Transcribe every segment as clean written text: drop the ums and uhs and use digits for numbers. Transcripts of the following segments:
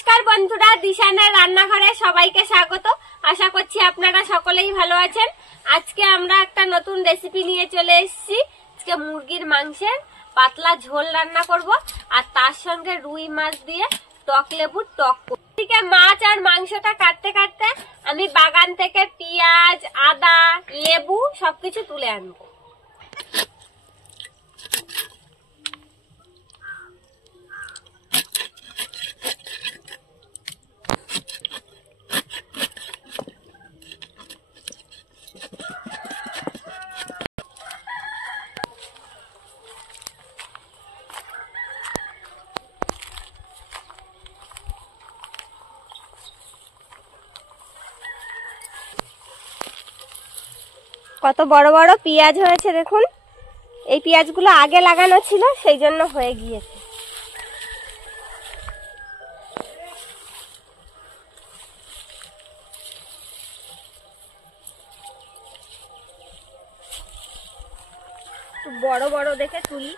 নমস্কার বন্ধুরা, দিশানের রান্নাঘরে সবাইকে স্বাগত। আশা করছি আপনারা সকলেই ভালো আছেন। আজকে আমরা একটা নতুন রেসিপি নিয়ে চলে এসেছি। আজকে মুরগির মাংসের পাতলা ঝোল রান্না করব, আর তার সঙ্গে রুই মাছ দিয়ে টক লেবুর টক। এদিকে মাছ আর মাংসটা কাটতে কাটতে আমি বাগান থেকে পেঁয়াজ, আদা, লেবু সবকিছু তুলে আনবো। কত বড় বড় পেঁয়াজ হয়েছে দেখুন। এই পেঁয়াজগুলো আগে লাগানো ছিল, সেই জন্য হয়ে গিয়েছে। বড় বড় দেখে তুলি।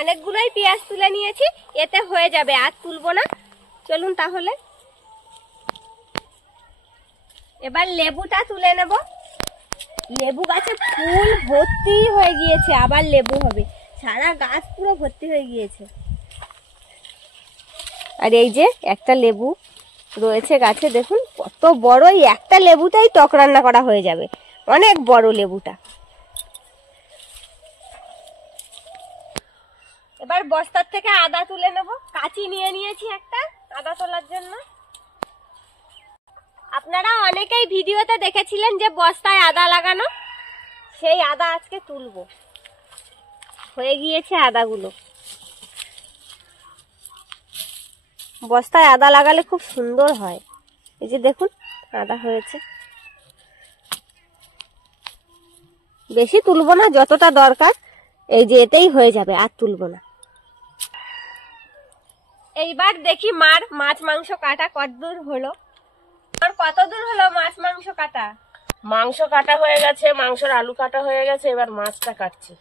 অনেকগুলোই পেঁয়াজ তুলে নিয়েছি, এতে হয়ে যাবে, আর তুলবো না। চলুন তাহলে এবার লেবুটা তুলে নেব। লেবু গাছে ফুল ভর্তি হয়ে গিয়েছে, আবার লেবু হবে। সারা গাছ পুরো ভর্তি হয়ে গিয়েছে। আর এই যে একটা লেবু রয়েছে গাছে, দেখুন কত বড়। এই একটা লেবুটাই টক রান্না করা হয়ে যাবে, অনেক বড় লেবুটা। এবার বস্তার থেকে আদা তুলে নেব। কাঁচি নিয়ে নিয়েছি একটা আদা তোলার জন্য। আপনারা অনেকেই ভিডিওতে দেখেছিলেন যে বস্তায় আদা লাগানো, সেই আদা আজকে তুলবো। হয়ে গিয়েছে আদাগুলো। বস্তায় আদা লাগালে খুব সুন্দর হয়। এই যে দেখুন আদা হয়েছে। বেশি তুলবো না, যতটা দরকার এই যে এতেই হয়ে যাবে, আর তুলবো না। এইবার দেখি মার মাছ মাংস কাটা কতদূর হলো। আর কতদূর হলো মাছ মাংস কাটা? মাংস কাটা হয়ে গেছে, মাংসের আলু কাটা হয়ে গেছে, এবার মাছটা কাটছি।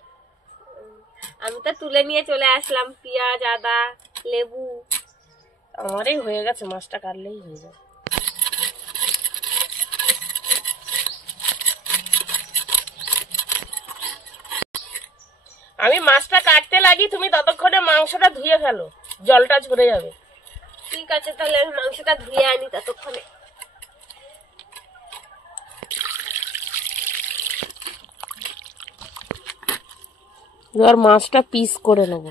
আমি তো তুলে নিয়ে চলে আসলাম পেঁয়াজ, আদা, লেবু। আমারই হয়ে গেছে, মাছটা কাটলেই হয়ে যাবে। আমি মাছটা কাটতে লাগি, তুমি ততক্ষণে মাংসটা ধুয়ে ফেলো, জলটা ঝরে যাবে। ঠিক আছে, তাহলে আমি মাংসটা ধুয়ে আনি ততক্ষণে। এবার মাছটা পিস করে নেব।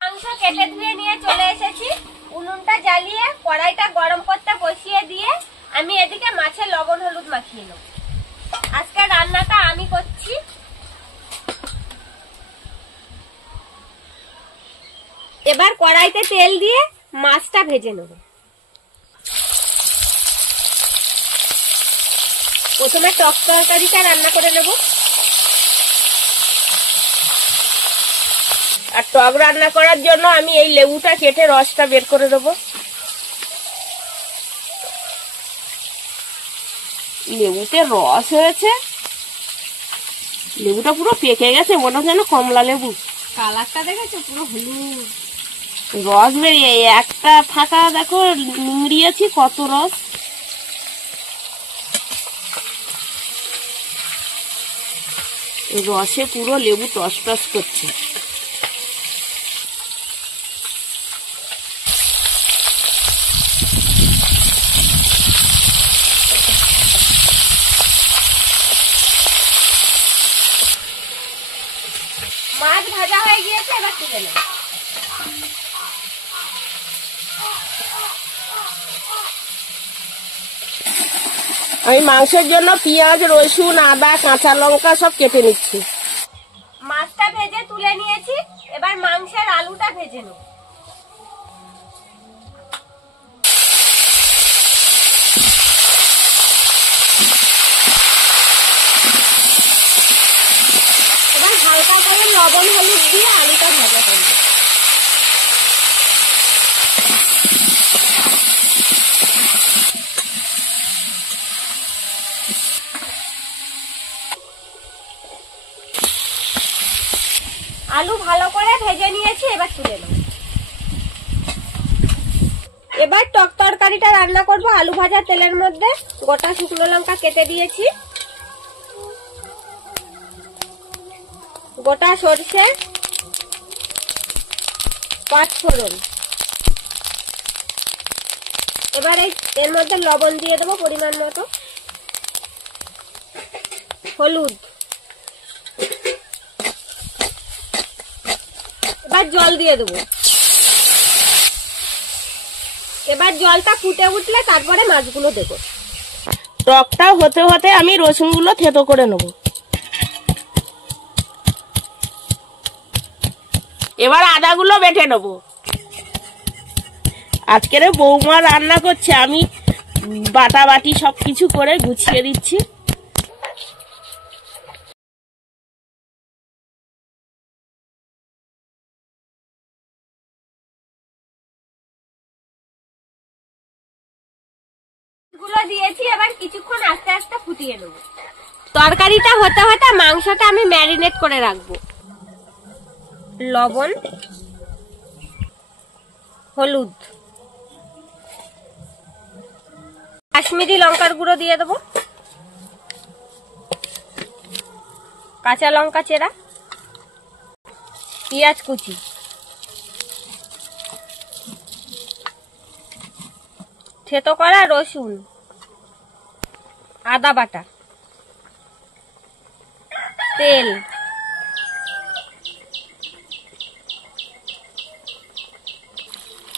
মাংস কেটে ধুয়ে নিয়ে চলে এসেছি। উনুনটা জ্বালিয়ে কড়াইটা গরম করতে বসিয়ে দিয়ে আমি এদিকে মাছের লবণ হলুদ মাখিয়ে নেব। আজকে রান্নাটা আমি করছি। এবার কড়াইতে তেল দিয়ে মাছটা ভেজে নেব। প্রথমে টক তরকারিটা রান্না করে নেব। আর টক রান্না করার জন্য আমি এই লেবুটা কেটে রসটা বের করে দেবো। লেবুতে রস হয়েছে, লেবুটা পুরো পেকে গেছে, মনে হচ্ছে যেন কমলা লেবু। কালারটা দেখেছো, পুরো হলুদ। রস বেরিয়ে একটা ফাঁকা দেখো নিংড়িয়েছি, কত রস। রসে পুরো লেবু টস টস করছে। মাছ ভাজা হয়ে গিয়েছে, এবার তুলে নেব। আমি মাংসের জন্য পেঁয়াজ, রসুন, আদা, কাঁচা লঙ্কা সব কেটে নিচ্ছি। মাছটা ভেজে তুলে নিয়েছি, এবার মাংসের আলুটা ভেজে নেব। লবণ হলুদ দিয়ে আলুটা ভাজা করব। আলু ভালো করে ভেজে নিয়েছি, এবার তুলে নেব। এবার টক তরকারিটা রান্না করব। আলু ভাজা তেলের মধ্যে গোটা শুকনো লঙ্কা কেটে দিয়েছি, গোটা সরষে, পাঁচফোড়ন। এবার এর মধ্যে লবণ দিয়ে দেবো পরিমাণ মতো, হলুদ, এবার জল দিয়ে দেবো। এবার জলটা ফুটে উঠলে তারপরে মাছগুলো দেবো। টকটা হতে হতে আমি রসুনগুলো থেতো করে নেব। এবার আদাগুলো বেটে নেব। আজকের বৌমা রান্না করছে, আমি বাটা বাটি সবকিছু করে গুছিয়ে দিচ্ছি। গুলো দিয়েছি, এবার কিছুক্ষণ আস্তে আস্তে ফুটিয়ে নেব। তরকারিটা হতে হতে মাংসটা আমি ম্যারিনেট করে রাখবো। লবণ, হলুদ, কাশ্মীরি লঙ্কার গুঁড়ো দিয়ে দেবো, কাঁচা লঙ্কা চেরা, পেঁয়াজ কুচি, থেতো করা রসুন, আদা বাটা, তেল,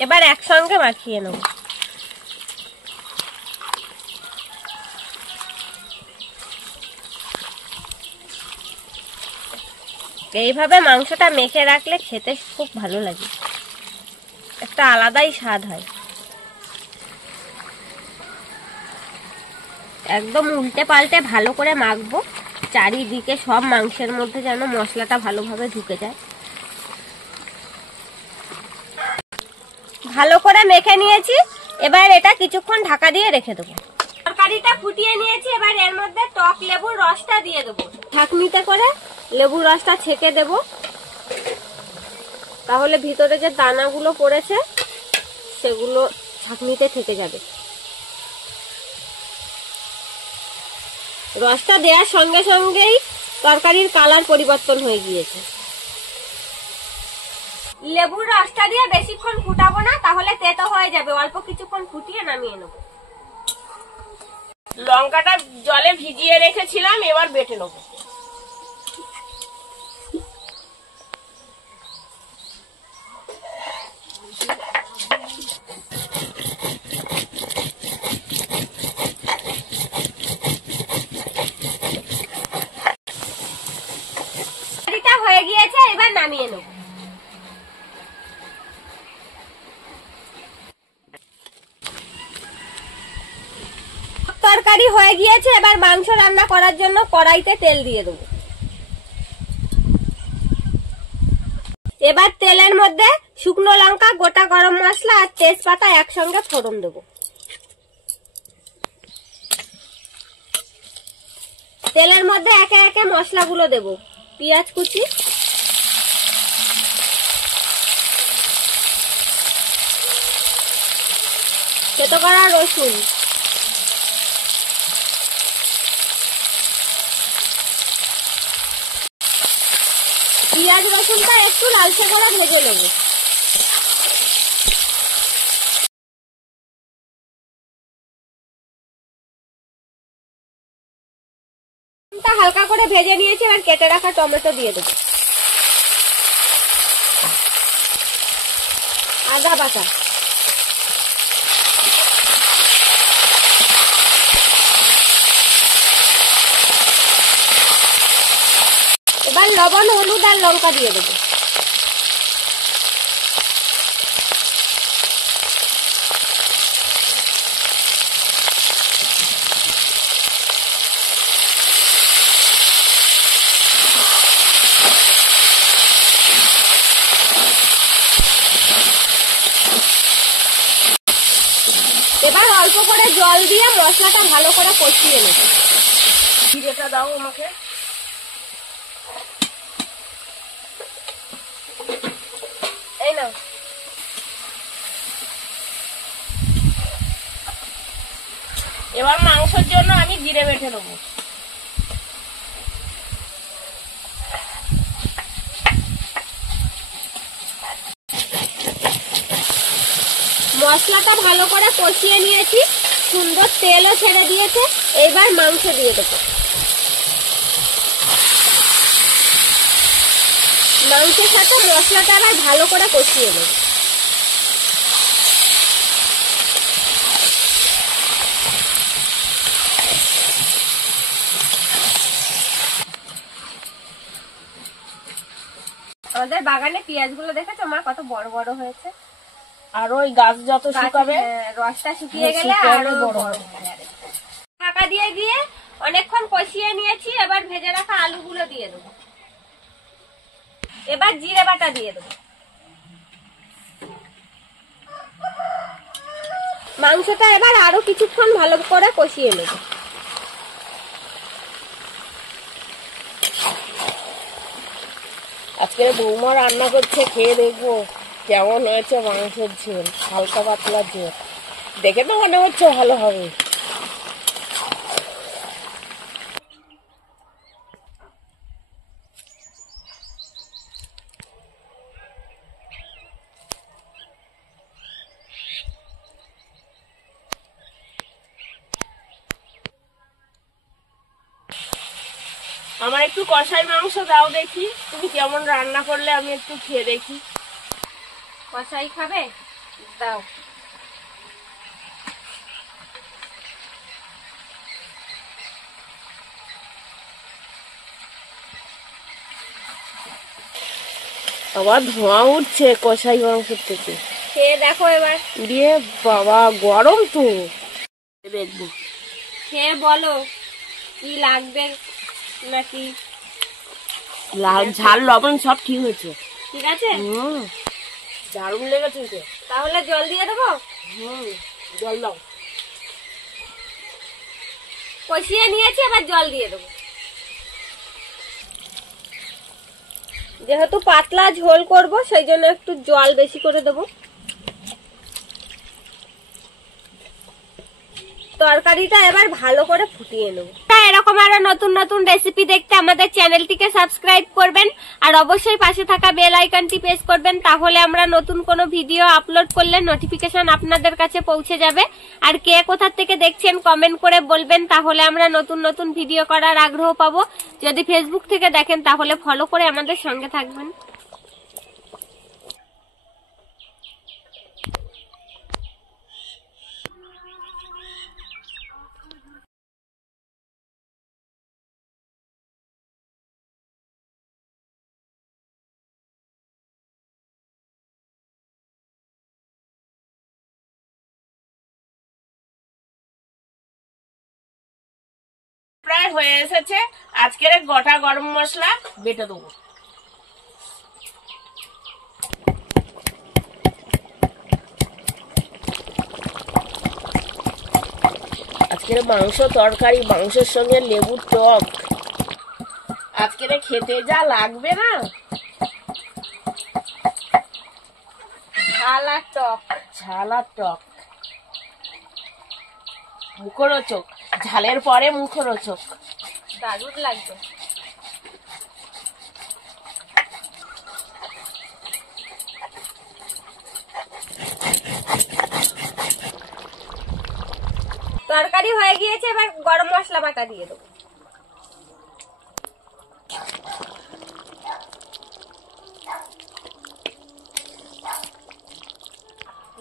এবার একসঙ্গে মাখিয়ে নেব। এইভাবে মাংসটা মেখে রাখলে খেতে খুব ভালো লাগে, একটা আলাদাই স্বাদ হয়। একদম উল্টে পাল্টে ভালো করে মাখবো, চারিদিকে সব মাংসের মধ্যে যেন মশলাটা ভালোভাবে ঢুকে যায়। ভালো করে মেখে নিয়েছি, এবার এটা কিছুক্ষণ ঢাকা দিয়ে রেখে দেবো। তরকারিটা ফুটিয়ে নিয়েছি, এবার এর মধ্যে টক লেবুর রসটা দিয়ে দেবো। ঢাকনিতে করে লেবুর রসটা ছেঁকে দেব, তাহলে ভিতরে যে দানাগুলো পড়েছে সেগুলো ঢাকনিতে থেকে যাবে। রসটা দেওয়ার সঙ্গে সঙ্গেই তরকারির কালার পরিবর্তন হয়ে গিয়েছে। লেবুর রসটা দিয়ে বেশিক্ষণ ফুটাবো না, তাহলে তেতো হয়ে যাবে। অল্প কিছুক্ষণ ফুটিয়ে নামিয়ে নেব। লঙ্কাটা জলে ভিজিয়ে রেখেছিলাম, এবার বেটে নেব। হয়ে গিয়েছে, এবার নামিয়ে নেব। তরকারি হয়ে গিয়েছে, এবার মাংস রান্না করার জন্য কড়াইতে তেল দিয়ে দেব। এবার তেলের মধ্যে শুকনো লঙ্কা, গোটা গরম মশলা আর তেজপাতা একসঙ্গে ফোড়ন দেব। তেলের মধ্যে একে একে মশলাগুলো দেব। পেঁয়াজ কুচি, থেতো করা রসুন, পেঁয়াজ রসুনটা একটু লালচে করে ভেজে নেব। হালকা করে ভেজে নিয়েছি, এবার কেটে রাখা টমেটো দিয়ে দেবো। আদা বাটা, এবার লবণ, হলুদ আর লঙ্কা দিয়ে দেবো। এবার অল্প করে জল দিয়ে মশলাটা ভালো করে কষিয়ে নেব। জিরেটা দাও আমাকে। এই নাও। এবার মাংসের জন্য আমি জিরে বেটে নেবো। মশলাটা ভালো করে কষিয়ে নিয়েছি, সুন্দর তেলও ছেড়ে দিয়েছে। এবার মাংস দিয়ে দেবো। মাংসের সাথে মশলাটা আবার ভালো করে কষিয়ে নেব। আমাদের বাগানে পেঁয়াজগুলো দেখেছো মা, কত বড় বড় হয়েছে। আর ওই গাছ যত শুকাবে রসটা শুকিয়ে গেলে আরো বড় হবে। ঢাকা দিয়ে দিয়ে অনেকক্ষণ কষিয়ে নিয়েছি। এবার ভেজে রাখা আলুগুলো দিয়ে দেবো। এবার জিরে বাটা দিয়ে দেবো। মাংসটা এবার আরো কিছুক্ষণ ভালো করে কষিয়ে নেব। আজকে বৌমা রান্না করছে, খেয়ে দেখবো কেমন হয়েছে মাংসের ঝোল। হালকা পাতলা ঝোল, দেখে তো মনে হচ্ছে ভালো হবে। আমার একটু কষাই মাংস দাও দেখি, তুমি কেমন রান্না করলে আমি একটু খেয়ে দেখি। কষাই খাবে? দাও। আবার ধোঁয়া উঠছে কষাই মাংসের থেকে। খেয়ে দেখো এবার। দিয়ে বাবা, গরম তো, দেখবো। খেয়ে বলো কি লাগবে নাকি। লাল ঝাল লবণ সব ঠিক হয়েছে। ঠিক আছে, দারুণ লেগেছে তো। তাহলে জল দিয়ে দেবো। জল দাও। কষিয়ে নিয়েছি, এবার জল দিয়ে দেবো। যেহেতু পাতলা ঝোল করব সেই জন্য একটু জল বেশি করে দেবো। তরকারিটা এবার ভালো করে ফুটিয়ে নেব। এরকম আরো নতুন নতুন রেসিপি দেখতে আমাদের চ্যানেলটিকে সাবস্ক্রাইব করবেন আর অবশ্যই পাশে থাকা বেল আইকনটি প্রেস করবেন, তাহলে আমরা নতুন কোনো ভিডিও আপলোড করলে নোটিফিকেশন আপনাদের কাছে পৌঁছে যাবে। আর কে কোথা থেকে দেখছেন কমেন্ট করে বলবেন, তাহলে আমরা নতুন নতুন ভিডিও করার আগ্রহ পাবো। যদি ফেসবুক থেকে দেখেন তাহলে ফলো করে আমাদের সঙ্গে থাকবেন। প্রায় হয়ে এসেছে। আজকের গোটা গরম মশলা বেটে দেবো। আজকের মাংস তরকারি, মাংসের সঙ্গে লেবুর টক, আজকের খেতে যা লাগবে না। ঝাল আর টক, ঝাল আর টক, মুখরোচক। ঝালের পরে মুখরোচক, দারুণ লাগবে। তরকারি হয়ে গিয়েছে, এবার গরম মশলা বাটা দিয়ে দেবো।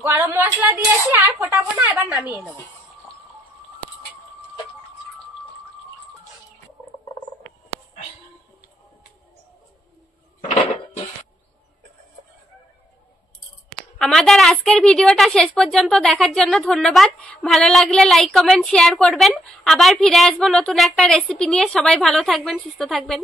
গরম মশলা দিয়েছি আর ফোটাবো না, এবার নামিয়ে নেব। আমাদের আজকের ভিডিওটা শেষ পর্যন্ত দেখার জন্য ধন্যবাদ। ভালো লাগলে লাইক কমেন্ট শেয়ার করবেন। আবার ফিরে আসবো নতুন একটা রেসিপি নিয়ে। সবাই ভালো থাকবেন, সুস্থ থাকবেন।